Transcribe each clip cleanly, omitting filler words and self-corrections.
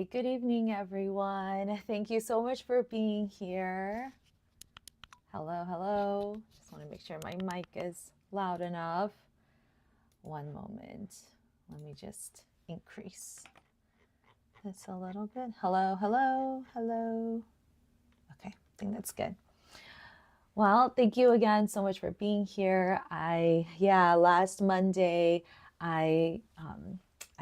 Hi, good evening, everyone. Thank you so much for being here. Hello, hello. Just want to make sure my mic is loud enough. One moment. Let me just increase this a little bit. Hello, hello, hello. Okay, I think that's good. Well, thank you again so much for being here. Last Monday, I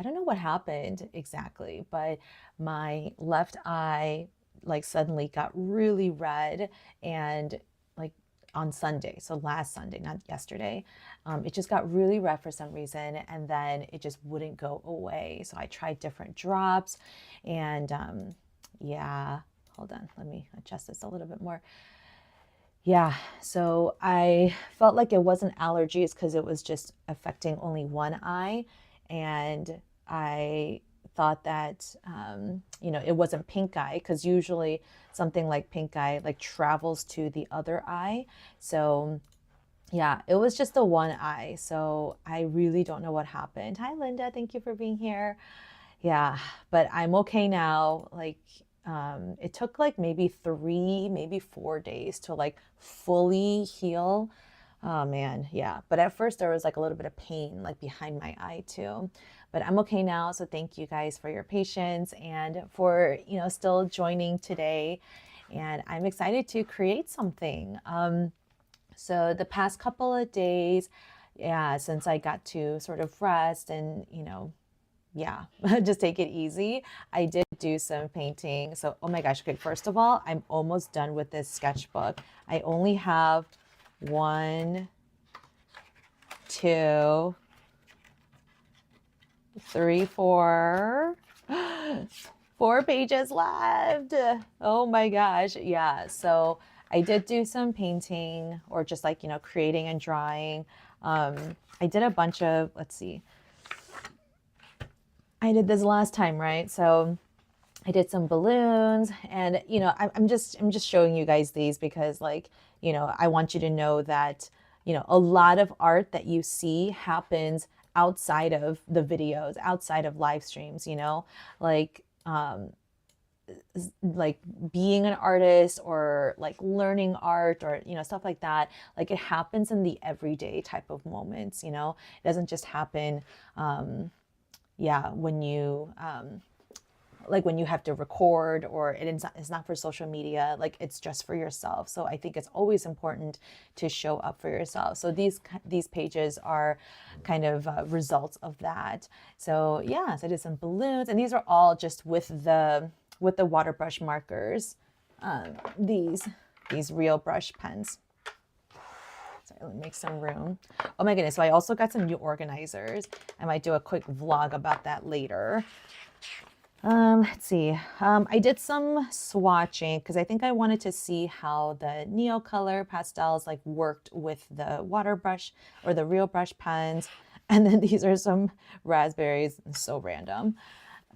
don't know what happened exactly, but my left eye like suddenly got really red and like on Sunday, so last Sunday, not yesterday, it just got really red for some reason, and then it just wouldn't go away. So I tried different drops, and hold on, let me adjust this a little bit more. Yeah, so I felt like it wasn't allergies because it was just affecting only one eye. And I thought that, it wasn't pink eye because usually something like pink eye like travels to the other eye. So yeah, it was just the one eye. So I really don't know what happened. Hi, Linda. Thank you for being here. Yeah, but I'm okay now. It took like maybe 3, maybe 4 days to like fully heal. Oh man, yeah. But at first there was like a little bit of pain like behind my eye too. But I'm okay now. So thank you guys for your patience and for, still joining today. And I'm excited to create something. So the past couple of days, yeah, since I got to sort of rest and, yeah, just take it easy. I did do some painting. So, oh my gosh, okay, first of all, I'm almost done with this sketchbook. I only have 1, 2, 3, 4, 4 pages left. Oh my gosh. Yeah. So I did do some painting or just like, creating and drawing. I did a bunch of, let's see, I did this last time, right? So I did some balloons, and I'm just showing you guys these because like, I want you to know that, a lot of art that you see happens outside of the videos, outside of live streams, like like being an artist or like learning art or stuff like that, like it happens in the everyday type of moments. It doesn't just happen when you like when you have to record, or it's not for social media, like it's just for yourself. So I think it's always important to show up for yourself. So these pages are kind of results of that. So yeah, so I did some balloons, and these are all just with the water brush markers, these real brush pens. Sorry, let me make some room. Oh my goodness, so I also got some new organizers. I might do a quick vlog about that later. Let's see. I did some swatching because I think I wanted to see how the Neocolor pastels like worked with the water brush or the real brush pens. And then these are some raspberries, so random,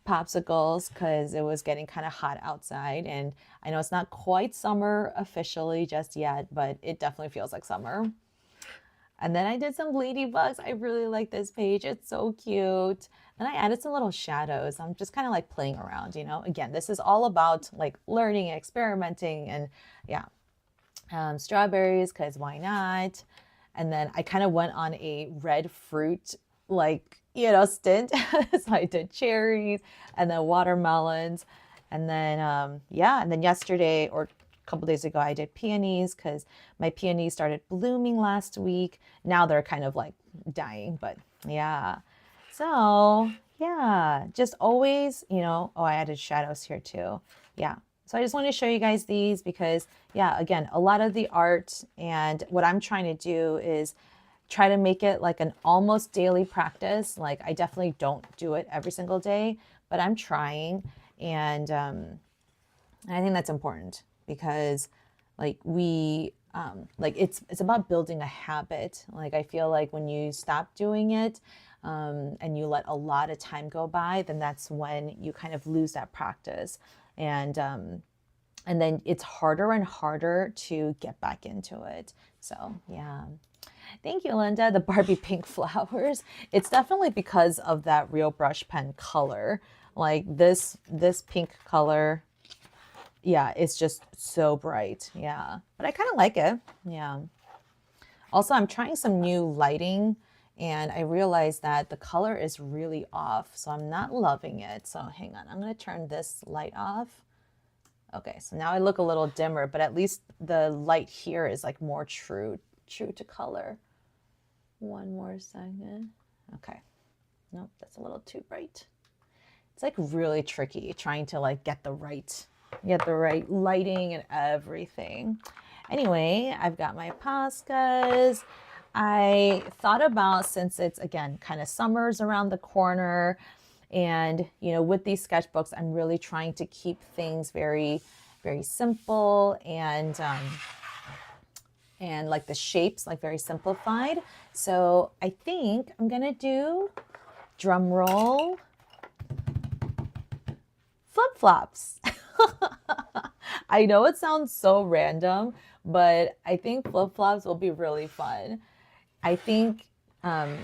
popsicles because it was getting kind of hot outside. And I know it's not quite summer officially just yet, but it definitely feels like summer. And then I did some ladybugs. I really like this page. It's so cute. And I added some little shadows. I'm just kind of like playing around, Again, this is all about like learning and experimenting, and yeah. Strawberries, because why not? And then I kind of went on a red fruit stint. So I did cherries and then watermelons. And then, and then yesterday or couple days ago, I did peonies because my peonies started blooming last week. Now they're kind of like dying, but yeah. So yeah, just always, I added shadows here too. Yeah. So I just want to show you guys these because yeah, again, a lot of the art and what I'm trying to do is try to make it like an almost daily practice. Like I definitely don't do it every single day, but I'm trying. And I think that's important because like it's about building a habit. Like I feel like when you stop doing it and you let a lot of time go by, then that's when you kind of lose that practice. And then it's harder and harder to get back into it. So yeah. Thank you, Linda. The Barbie pink flowers. It's definitely because of that real brush pen color. Like this pink color, yeah, it's just so bright. Yeah, but I kind of like it. Yeah. Also, I'm trying some new lighting and I realized that the color is really off, so I'm not loving it. So hang on, I'm gonna turn this light off. Okay, so now I look a little dimmer, but at least the light here is like more true to color. One more second. Okay. Nope, that's a little too bright. It's like really tricky trying to like get the right lighting and everything. Anyway, I've got my pastas. I thought about, since it's again kind of summer's around the corner, and you know, with these sketchbooks, I'm really trying to keep things very, very simple and like the shapes like very simplified. So I think I'm gonna do, drum roll, flip-flops. I know it sounds so random, but I think flip-flops will be really fun. I think I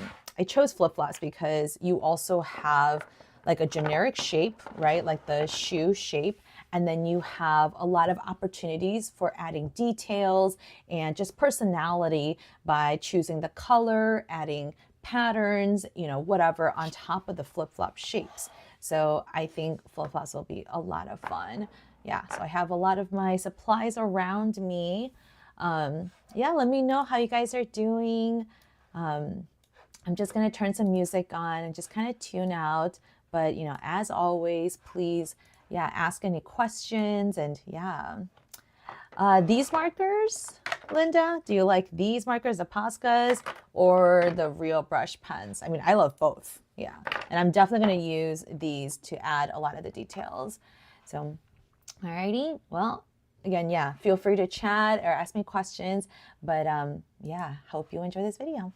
chose flip-flops because you also have like a generic shape, right? Like the shoe shape. And then you have a lot of opportunities for adding details and just personality by choosing the color, adding patterns, you know, whatever on top of the flip-flop shapes. So I think flip-flops will be a lot of fun. Yeah, so I have a lot of my supplies around me. Yeah, let me know how you guys are doing. I'm just going to turn some music on and just kind of tune out. But, you know, as always, please, yeah, ask any questions. And yeah, these markers, Linda, do you like these markers, the Poscas, or the real brush pens? I mean, I love both. Yeah. And I'm definitely going to use these to add a lot of the details. So, alrighty. Well, again, yeah, feel free to chat or ask me questions. But yeah, hope you enjoy this video.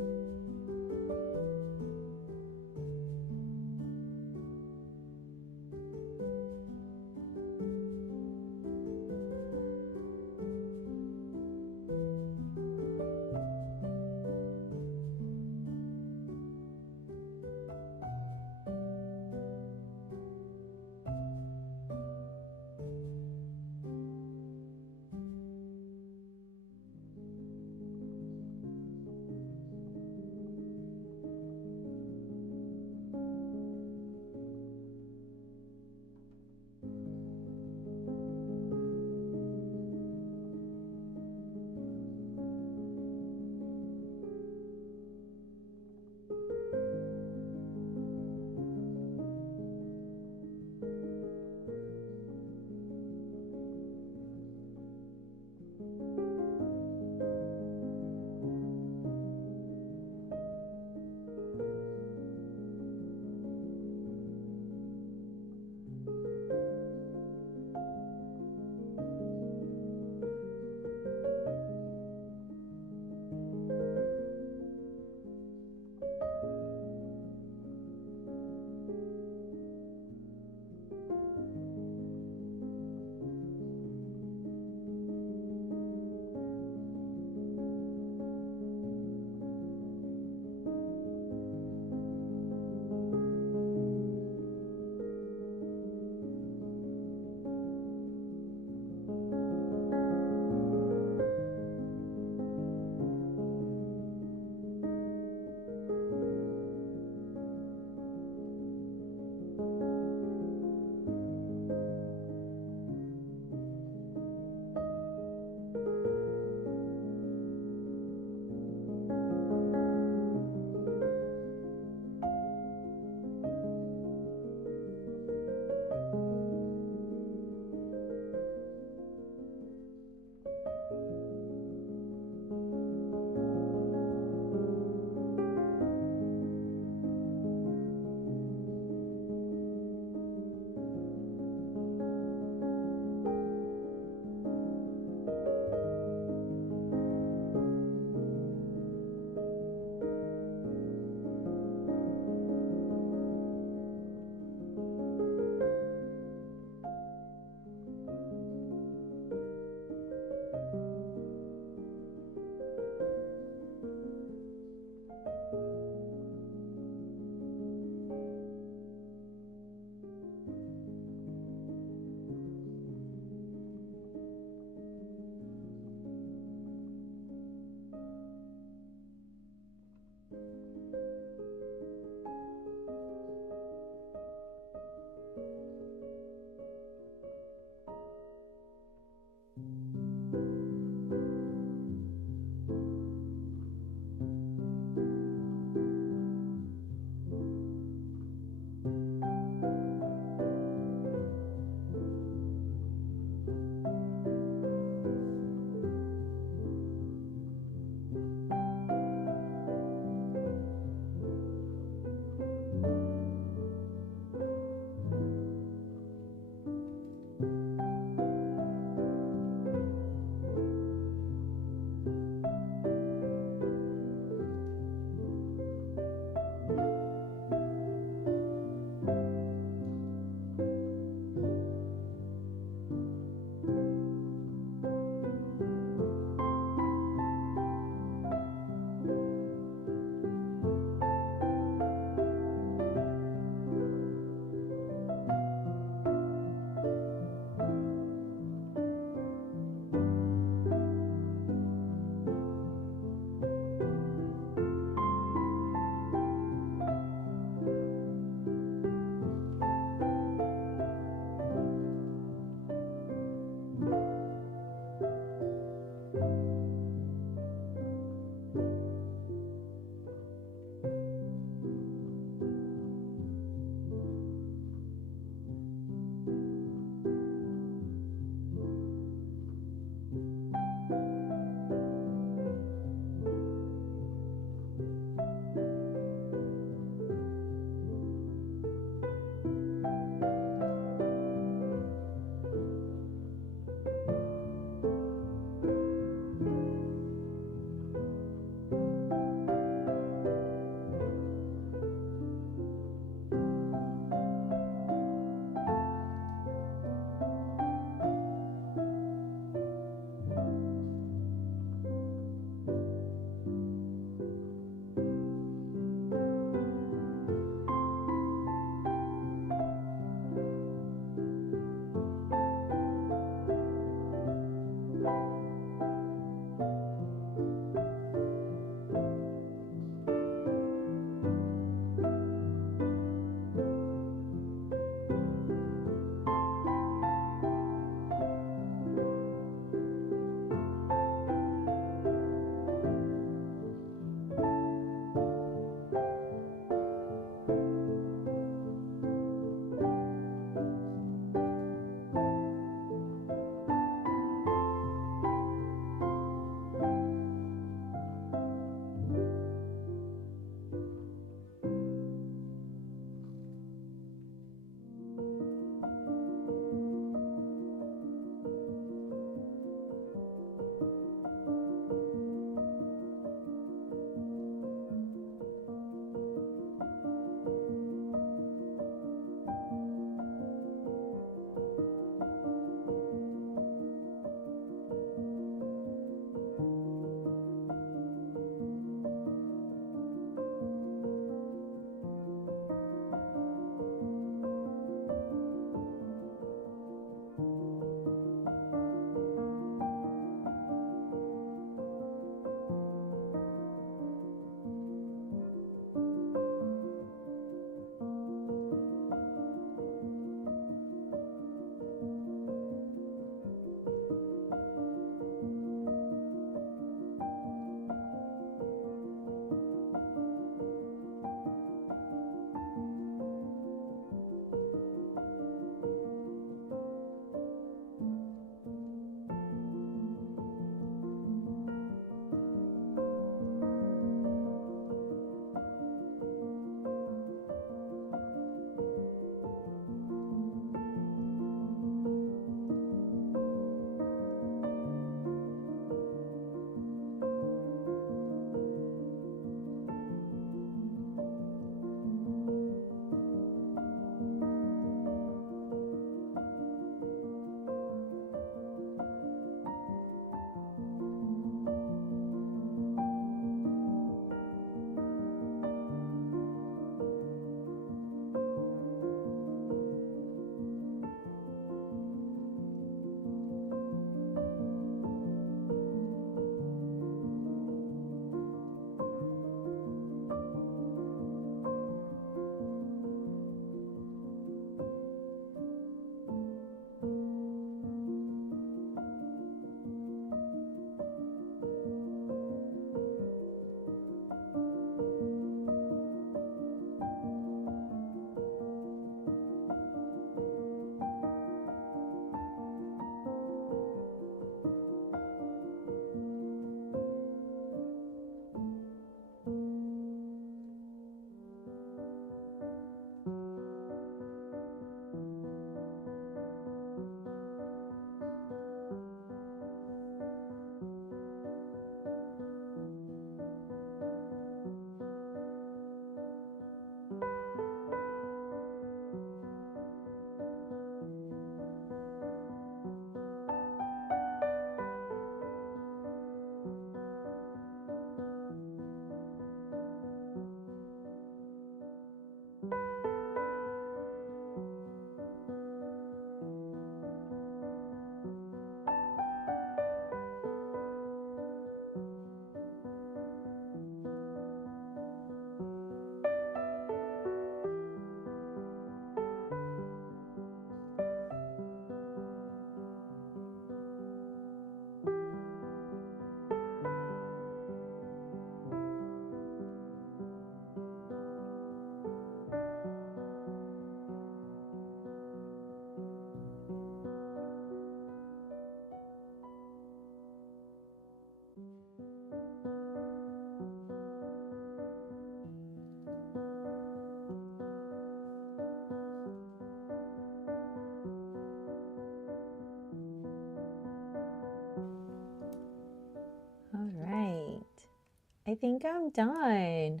I think I'm done.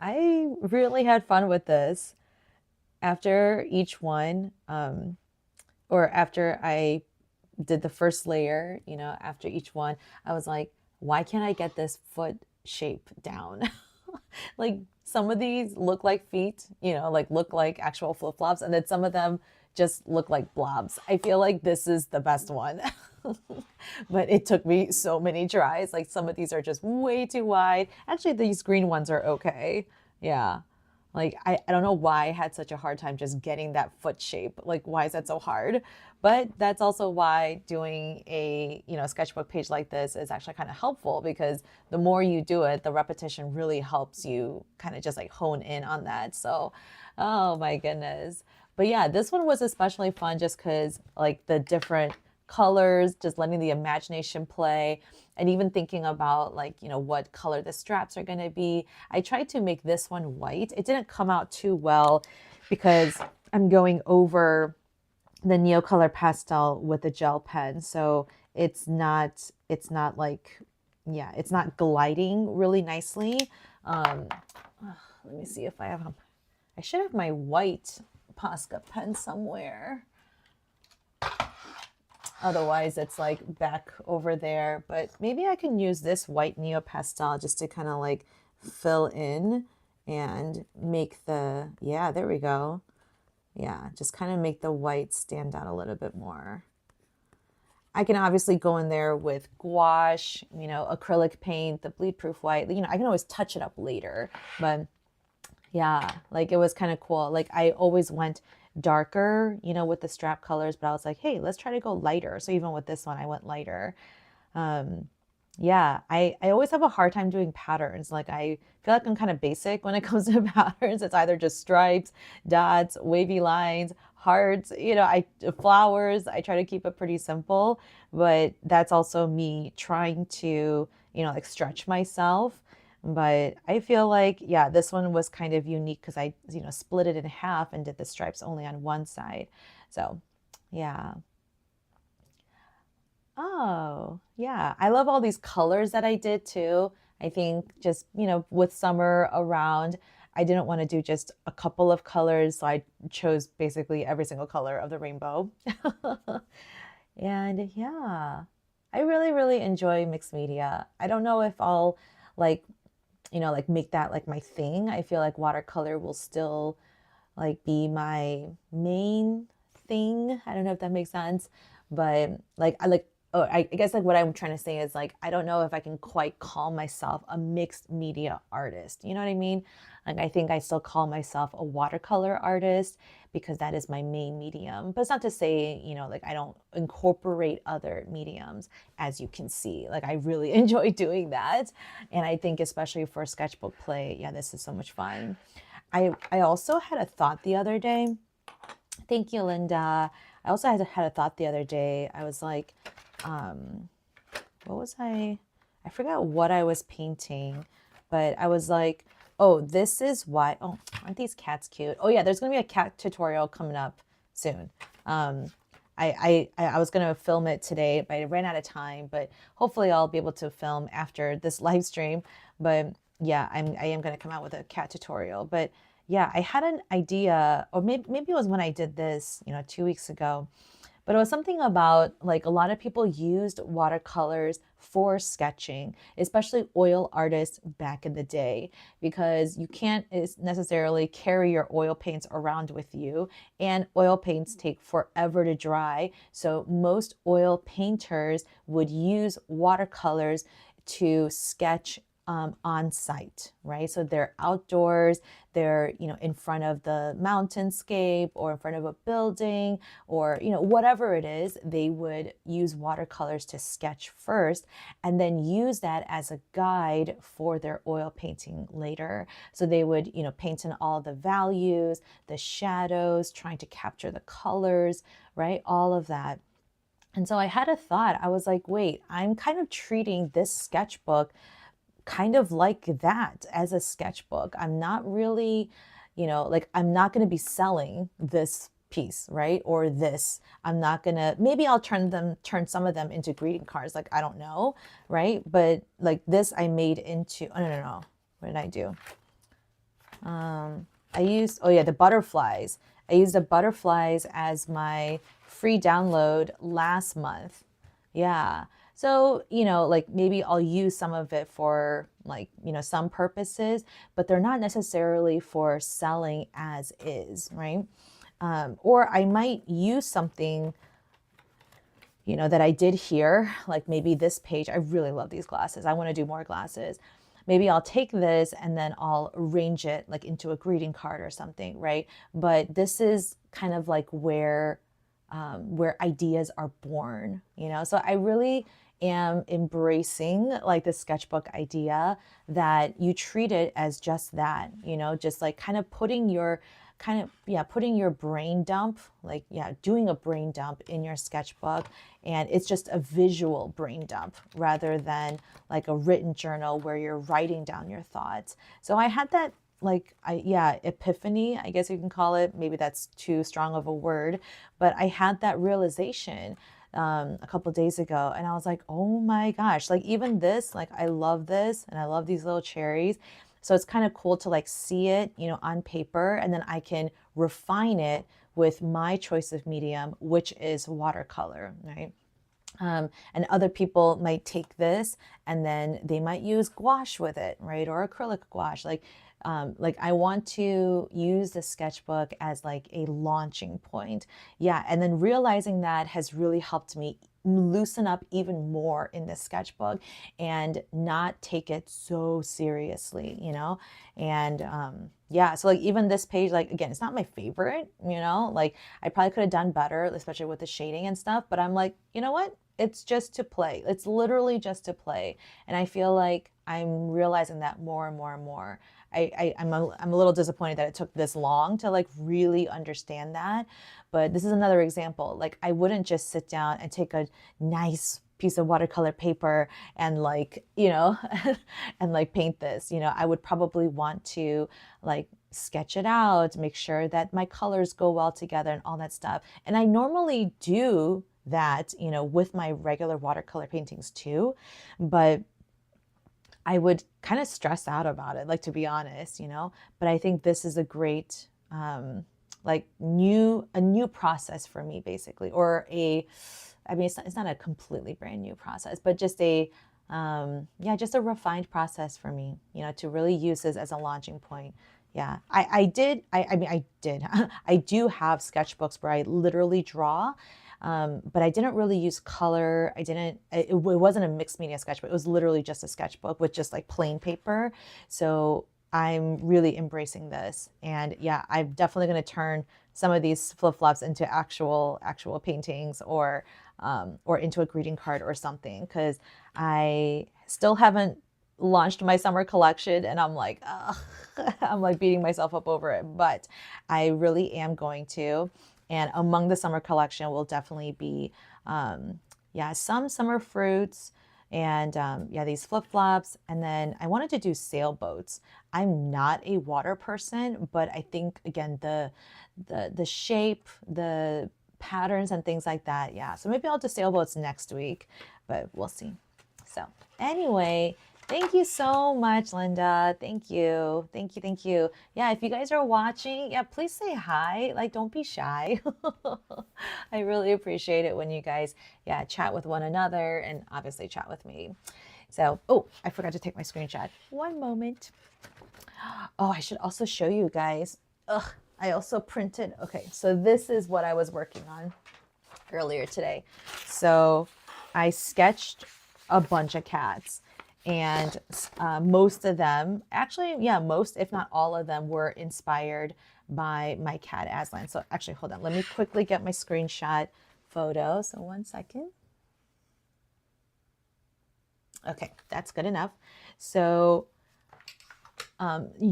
I really had fun with this. After each one, or after I did the first layer, after each one, I was like, why can't I get this foot shape down? Like some of these look like feet, like look like actual flip flops, and then some of them just look like blobs. I feel like this is the best one. But it took me so many tries. Like some of these are just way too wide. Actually, these green ones are okay. Yeah. Like I don't know why I had such a hard time just getting that foot shape. Like why is that so hard? But that's also why doing a, sketchbook page like this is actually kind of helpful, because the more you do it, the repetition really helps you kind of just like hone in on that. So, oh my goodness. But yeah, this one was especially fun just because like the different colors, just letting the imagination play, and even thinking about like, what color the straps are going to be. I tried to make this one white. It didn't come out too well because I'm going over the Neocolor pastel with the gel pen. So it's not like, yeah, it's not gliding really nicely. Let me see if I should have my white Posca pen somewhere. Otherwise, it's like back over there. But maybe I can use this white Neo Pastel just to kind of like fill in and make yeah, there we go. Yeah, just kind of make the white stand out a little bit more. I can obviously go in there with gouache, acrylic paint, the bleed proof white. I can always touch it up later. But yeah, like it was kind of cool. Like I always went darker, with the strap colors, but I was like, hey, let's try to go lighter. So even with this one, I went lighter. Yeah, I always have a hard time doing patterns. Like I feel like I'm kind of basic when it comes to patterns. It's either just stripes, dots, wavy lines, hearts, flowers. I try to keep it pretty simple, but that's also me trying to, like stretch myself. But I feel like, yeah, this one was kind of unique because I, split it in half and did the stripes only on one side. So, yeah. Oh, yeah. I love all these colors that I did too. I think just, with summer around, I didn't want to do just a couple of colors. So I chose basically every single color of the rainbow. And yeah, I really, really enjoy mixed media. I don't know if I'll like, like make that like my thing. I feel like watercolor will still like be my main thing. I don't know if that makes sense, but like I like oh, I guess like what I'm trying to say is like I don't know if I can quite call myself a mixed media artist. You know what I mean? Like I think I still call myself a watercolor artist because that is my main medium. But it's not to say, like I don't incorporate other mediums, as you can see. Like I really enjoy doing that. And I think especially for sketchbook play, yeah, this is so much fun. I also had a thought the other day. Thank you, Linda. I also had a thought the other day. I was like, what was I forgot what I was painting, but I was like, oh, this is why, oh, aren't these cats cute? Oh yeah, there's going to be a cat tutorial coming up soon. I was going to film it today, but I ran out of time, but hopefully I'll be able to film after this live stream. But yeah, I am going to come out with a cat tutorial. But yeah, I had an idea, or maybe it was when I did this, 2 weeks ago. But it was something about like a lot of people used watercolors for sketching, especially oil artists back in the day, because you can't necessarily carry your oil paints around with you, and oil paints take forever to dry. So most oil painters would use watercolors to sketch on site, right? So they're outdoors, they're, in front of the mountainscape or in front of a building or, whatever it is, they would use watercolors to sketch first and then use that as a guide for their oil painting later. So they would, paint in all the values, the shadows, trying to capture the colors, right? All of that. And so I had a thought. I was like, wait, I'm kind of treating this sketchbook kind of like that as a sketchbook. I'm not really, like I'm not going to be selling this piece, right? Or this. I'm not gonna, maybe I'll turn some of them into greeting cards. Like, I don't know, right? But like this I made into, oh, no. What did I do? I used, oh yeah, the butterflies. I used the butterflies as my free download last month. Yeah. So, you know, like maybe I'll use some of it for like, you know, some purposes, but they're not necessarily for selling as is, right? Or I might use something, you know, that I did here, like maybe this page. I really love these glasses. I want to do more glasses. Maybe I'll take this and then I'll arrange it like into a greeting card or something, right? But this is kind of like where ideas are born, you know? So I really am embracing like the sketchbook idea, that you treat it as just that, you know, just like kind of putting your putting your brain dump, like, yeah, doing a brain dump in your sketchbook. And it's just a visual brain dump rather than like a written journal where you're writing down your thoughts. So I had that like, epiphany, I guess you can call it. Maybe that's too strong of a word, but I had that realization a couple of days ago, and I was like, oh my gosh, like even this, like I love this, and I love these little cherries. So it's kind of cool to like see it, you know, on paper, and then I can refine it with my choice of medium, which is watercolor, right? And other people might take this and then they might use gouache with it, right? Or acrylic gouache. Like I want to use the sketchbook as like a launching point. Yeah. And then realizing that has really helped me loosen up even more in the sketchbook and not take it so seriously, you know? And yeah, so like even this page, like again, it's not my favorite, you know, like I probably could have done better, especially with the shading and stuff, but I'm like, you know what? It's just to play. It's literally just to play. And I feel like I'm realizing that more and more and more. I'm a little disappointed that it took this long to like really understand that. But this is another example. Like I wouldn't just sit down and take a nice piece of watercolor paper and like, you know, and like paint this, you know. I would probably want to like sketch it out, make sure that my colors go well together and all that stuff. And I normally do that, you know, with my regular watercolor paintings too, but I would kind of stress out about it, like to be honest, you know. But I think this is a great like a new process for me, basically, or I mean, it's not a completely brand new process, but just just a refined process for me, you know, to really use this as a launching point. Yeah, I did. I do have sketchbooks where I literally draw, but I didn't really use color. It wasn't a mixed media sketchbook. It was literally just a sketchbook with just like plain paper. So I'm really embracing this. And yeah, I'm definitely going to turn some of these flip-flops into actual paintings, or into a greeting card or something, because I still haven't launched my summer collection, and I'm like, ugh, I'm like beating myself up over it, but I really am going to. And among the summer collection will definitely be, some summer fruits, and these flip-flops. And then I wanted to do sailboats. I'm not a water person, but I think again, the shape, the patterns and things like that. Yeah. So maybe I'll do sailboats next week, but we'll see. So anyway, thank you so much, Linda. Thank you. Thank you. Thank you. Yeah, if you guys are watching, yeah, please say hi. Like, don't be shy. I really appreciate it when you guys, chat with one another, and obviously chat with me. So, oh, I forgot to take my screenshot. One moment. Oh, I should also show you guys. Ugh, I also printed. Okay, so this is what I was working on earlier today. So I sketched a bunch of cats. And most of them, actually, most, if not all of them, were inspired by my cat Aslan. So actually, hold on. Let me quickly get my screenshot photo. So 1 second. Okay, that's good enough. So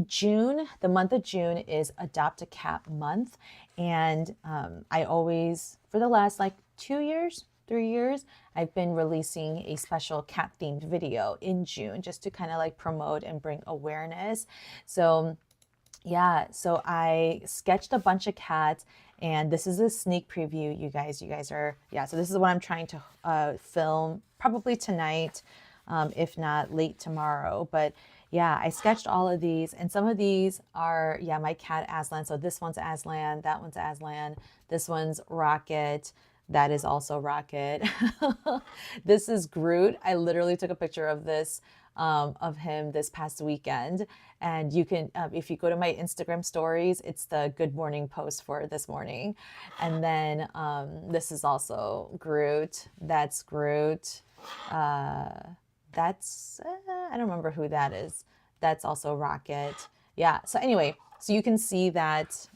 June, the month of June is Adopt a Cat month. And I always, for the last like 3 years, I've been releasing a special cat themed video in June, just to kind of like promote and bring awareness. So yeah, so I sketched a bunch of cats, And this is a sneak preview, you guys. You guys are, yeah, so this is what I'm trying to film probably tonight, if not late tomorrow. But yeah, I sketched all of these, and some of these are, yeah, my cat Aslan. So this one's Aslan, that one's Aslan, this one's Rocket, that is also Rocket. This is Groot. I literally took a picture of this, of him this past weekend. And you can, if you go to my Instagram stories, it's the good morning post for this morning. And then this is also Groot. That's Groot. I don't remember who that is. That's also Rocket. Yeah. So anyway, so you can see that,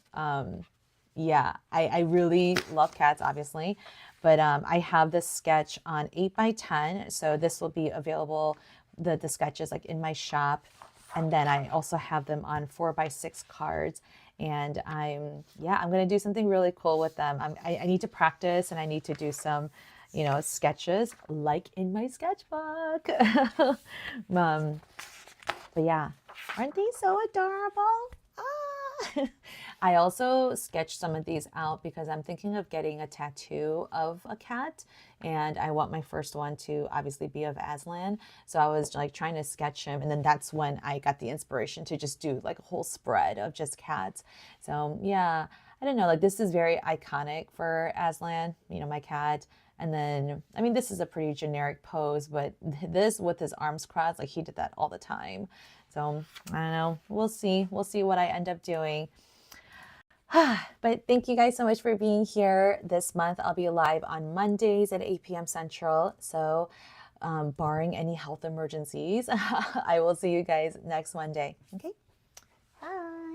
yeah, I really love cats, obviously, but I have this sketch on 8x10. So this will be available, the sketches like in my shop. And then I also have them on 4x6 cards. And I'm going to do something really cool with them. I need to practice, and I need to do some, sketches like in my sketchbook. But yeah, aren't these so adorable? Ah! I also sketched some of these out because I'm thinking of getting a tattoo of a cat, and I want my first one to obviously be of Aslan. So I was like trying to sketch him, and then that's when I got the inspiration to just do like a whole spread of just cats. So yeah, I don't know, like this is very iconic for Aslan, my cat. And then, I mean, this is a pretty generic pose, but this with his arms crossed, like he did that all the time. So I don't know. We'll see. We'll see what I end up doing. But thank you guys so much for being here this month. I'll be live on Mondays at 8 p.m. Central. So barring any health emergencies, I will see you guys next Monday. Okay? Bye.